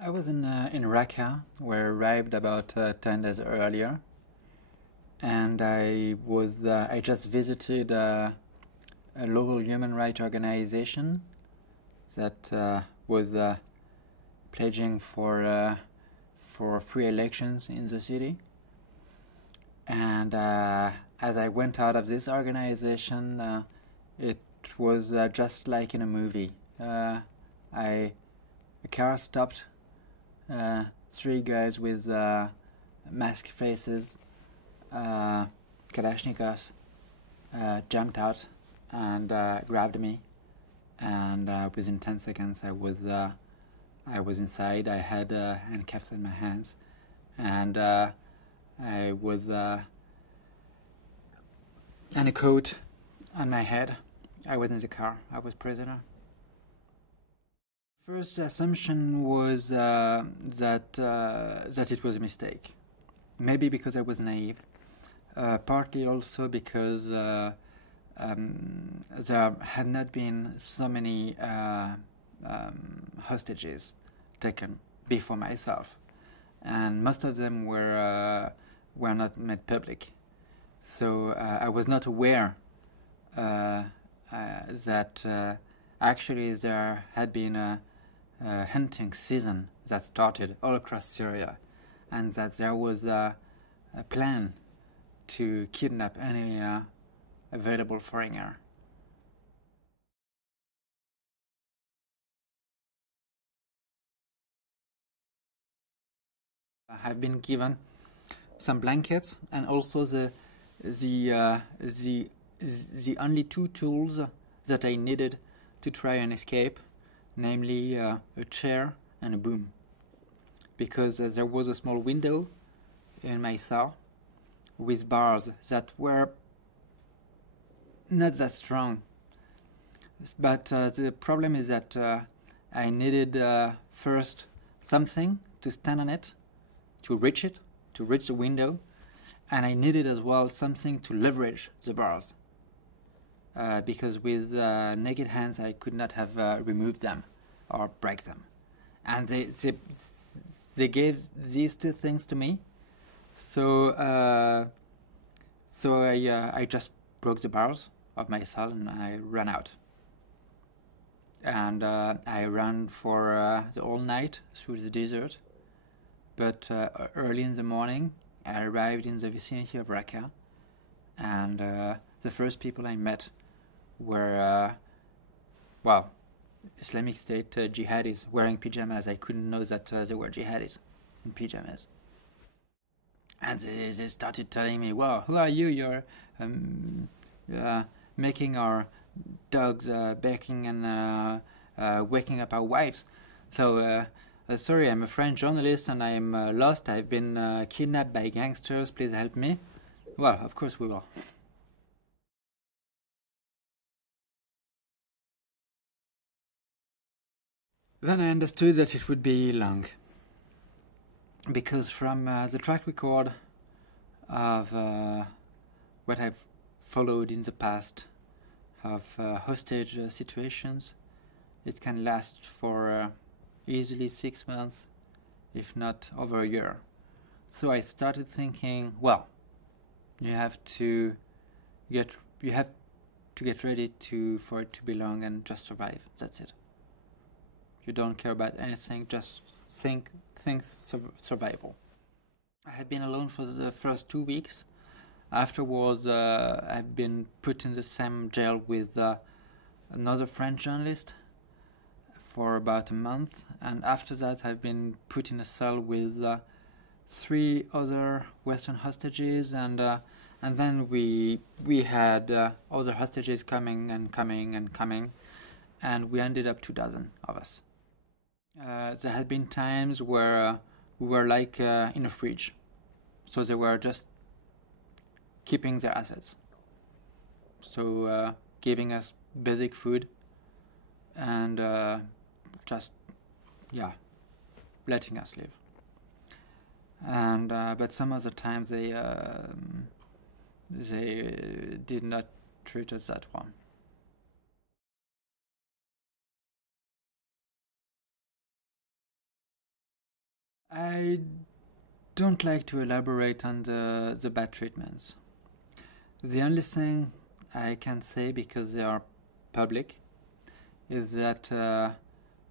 I was in Raqqa, where I arrived about 10 days earlier, and I just visited a local human rights organization that was pledging for free elections in the city. And as I went out of this organization, it was just like in a movie. A car stopped. Three guys with mask faces, Kalashnikovs, jumped out and grabbed me, and within 10 seconds I was inside. I had handcuffs in my hands, and I was and a coat on my head. I was in the car. I was prisoner. First assumption was that it was a mistake. Maybe because I was naive. Partly also because there had not been so many hostages taken before myself, and most of them were not made public. So I was not aware that actually there had been a hunting season that started all across Syria, and that there was a plan to kidnap any available foreigner. I have been given some blankets and also the only two tools that I needed to try and escape, namely a chair and a boom, because there was a small window in my cell with bars that were not that strong. But the problem is that I needed first something to stand on it, to reach the window, and I needed as well something to leverage the bars. Because with naked hands I could not have removed them or break them, and they gave these two things to me. So I just broke the bars of my cell and I ran out. And I ran for the whole night through the desert. But early in the morning I arrived in the vicinity of Raqqa, and the first people I met were, Islamic State jihadis wearing pajamas. I couldn't know that they were jihadis in pajamas. And they started telling me, "Well, who are you? You're making our dogs barking and waking up our wives. So, sorry, I'm a French journalist and I'm lost. I've been kidnapped by gangsters. Please help me." Well, of course we will. Then I understood that it would be long, because from the track record of what I've followed in the past of hostage situations, it can last for easily 6 months, if not over a year. So I started thinking, well, you have to get ready for it to be long and just survive. That's it. You don't care about anything, just think survival. I had been alone for the first 2 weeks. Afterwards, I've been put in the same jail with another French journalist for about a month, and after that I've been put in a cell with 3 other Western hostages, and then we had other hostages coming, and we ended up 24 of us. There had been times where we were like in a fridge, so they were just keeping their assets, so giving us basic food and just letting us live. And but some other times they did not treat us that well. I don't like to elaborate on the bad treatments. The only thing I can say, because they are public, is that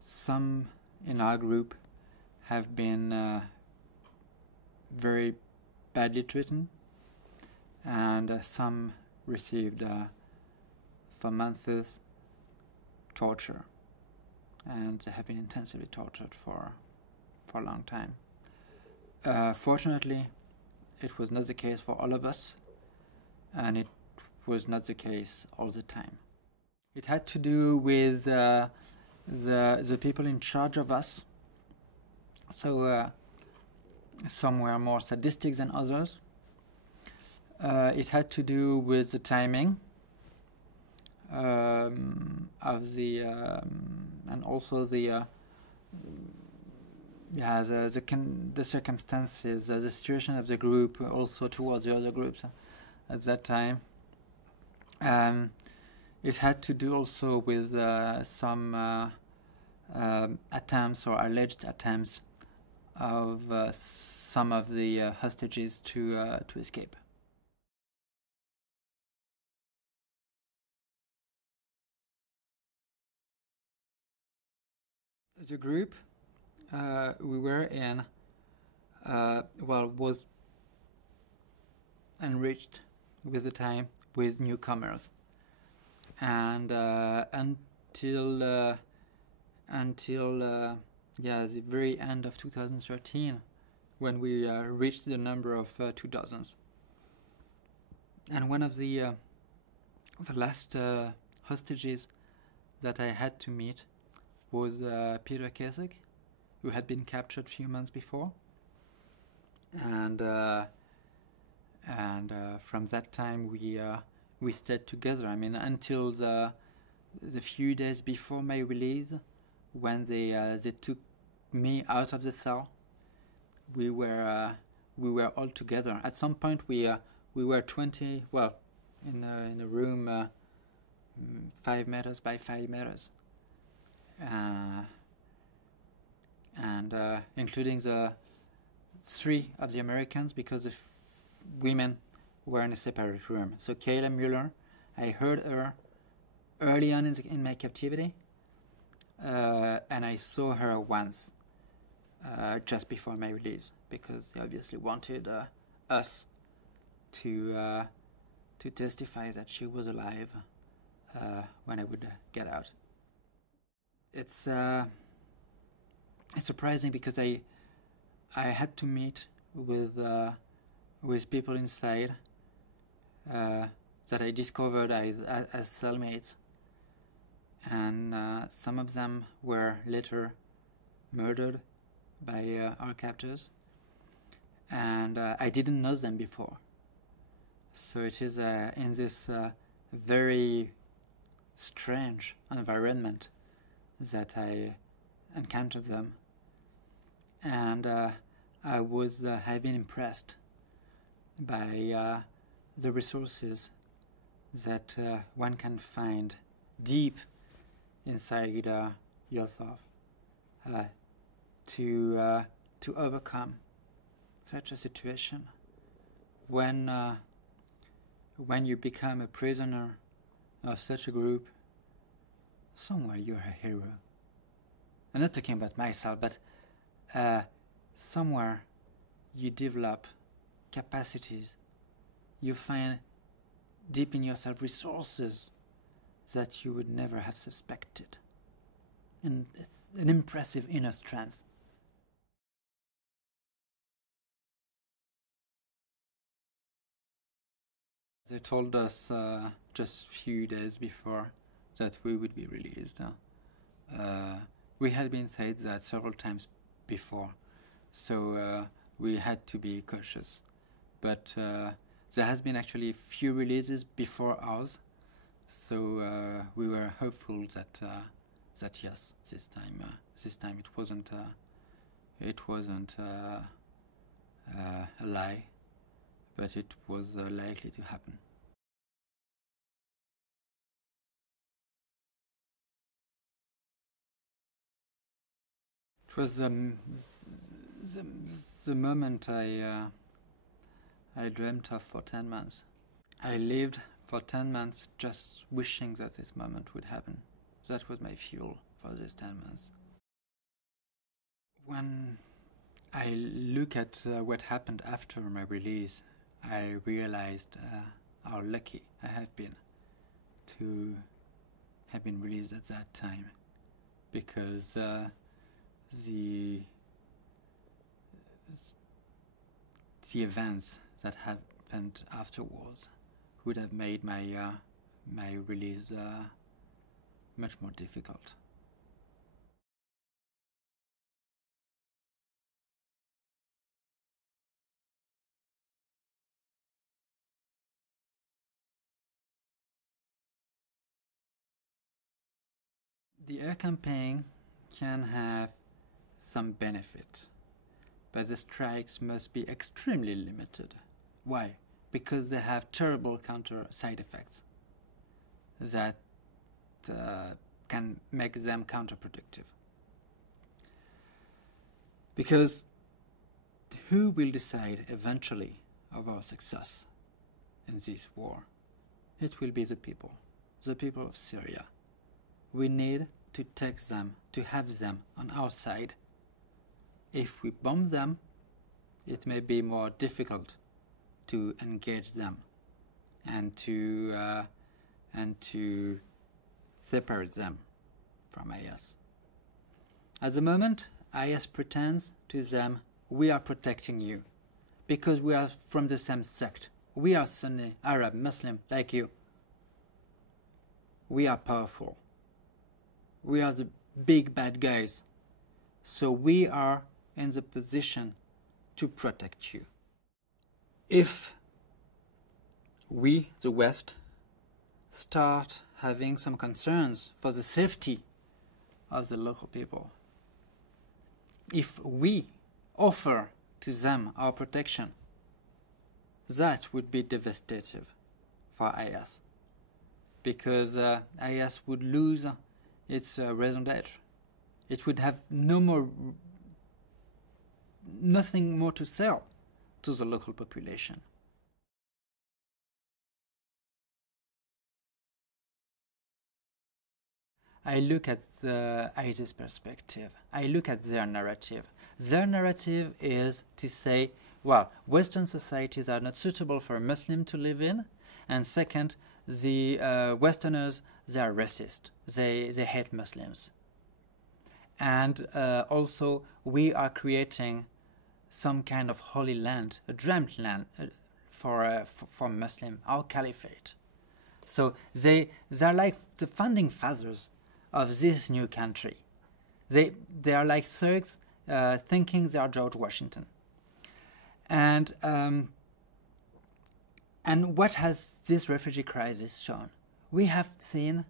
some in our group have been very badly treated, and some received for months torture, and they have been intensively tortured for a long time. Fortunately, it was not the case for all of us, and it was not the case all the time. It had to do with the people in charge of us. So some were more sadistic than others. It had to do with the timing of the and also the circumstances, the situation of the group, also towards the other groups at that time. It had to do also with some attempts or alleged attempts of some of the hostages to escape. The group we were in was enriched with the time with newcomers, and until the very end of 2013, when we reached the number of 24. And one of the last hostages that I had to meet was Peter Kassig, who had been captured a few months before, and from that time we stayed together. I mean, until the few days before my release, when they took me out of the cell, we were all together. At some point, we were 20. Well, in a room 5 meters by 5 meters. And including the 3 of the Americans, because the women were in a separate room. So Kayla Mueller, I heard her early on in my captivity, and I saw her once just before my release, because they obviously wanted us to testify that she was alive when I would get out. It's surprising because I had to meet with people inside that I discovered as cellmates, and some of them were later murdered by our captors, and I didn't know them before. So it is in this very strange environment that I encountered them, and I've been impressed by the resources that one can find deep inside yourself to overcome such a situation. When you become a prisoner of such a group, somewhere you're a hero. I'm not talking about myself, but somewhere you develop capacities. You find deep in yourself resources that you would never have suspected. And it's an impressive inner strength. They told us just a few days before that we would be released. We had been said that several times before, so we had to be cautious. But there has been actually few releases before ours, so we were hopeful that yes, this time it wasn't a lie, but it was likely to happen. It was the The moment I dreamt of for 10 months. I lived for 10 months just wishing that this moment would happen. That was my fuel for these 10 months. When I look at what happened after my release, I realized how lucky I have been to have been released at that time, because the events that happened afterwards would have made my release much more difficult. The air campaign can have some benefit, but the strikes must be extremely limited. Why? Because they have terrible counter side effects that can make them counterproductive. Because who will decide eventually of our success in this war? It will be the people of Syria. We need to take them, to have them on our side. If we bomb them, it may be more difficult to engage them and to separate them from IS. At the moment, IS pretends to them, we are protecting you because we are from the same sect. We are Sunni, Arab, Muslim like you. We are powerful. We are the big bad guys. So we are in the position to protect you. If we, the West, start having some concerns for the safety of the local people, if we offer to them our protection, that would be devastating for IS, because IS would lose its raison d'être. It would have nothing more to sell to the local population. I look at the ISIS perspective. I look at their narrative. Their narrative is to say, well, Western societies are not suitable for a Muslim to live in, and second, the Westerners, they are racist. They hate Muslims. And also, we are creating some kind of holy land, a dreamt land for Muslim, our caliphate. So they are like the founding fathers of this new country. They are like thugs thinking they are George Washington. And what has this refugee crisis shown? We have seen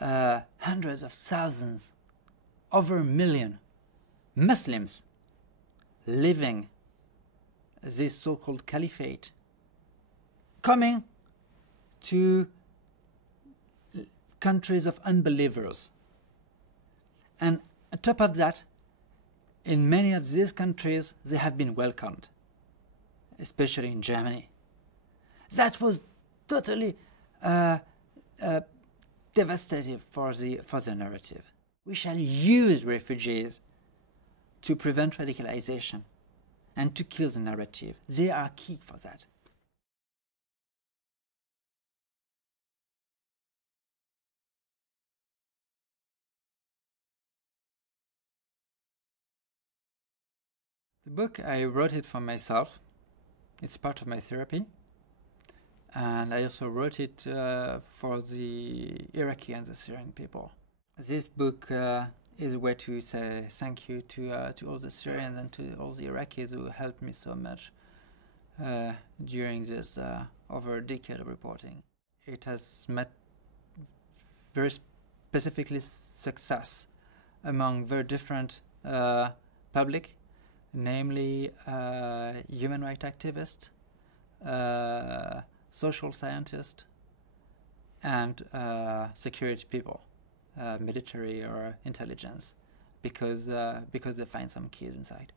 hundreds of thousands, over 1 million Muslims living this so-called caliphate, coming to countries of unbelievers. And on top of that, in many of these countries, they have been welcomed, especially in Germany. That was totally devastating for the narrative. We shall use refugees to prevent radicalization and to kill the narrative. They are key for that. The book, I wrote it for myself. It's part of my therapy. And I also wrote it for the Iraqi and the Syrian people. This book is a way to say thank you to all the Syrians and to all the Iraqis who helped me so much during this over a decade of reporting. It has met very specifically success among very different public, namely human rights activists, social scientists, and security people, military or intelligence, because they find some keys inside.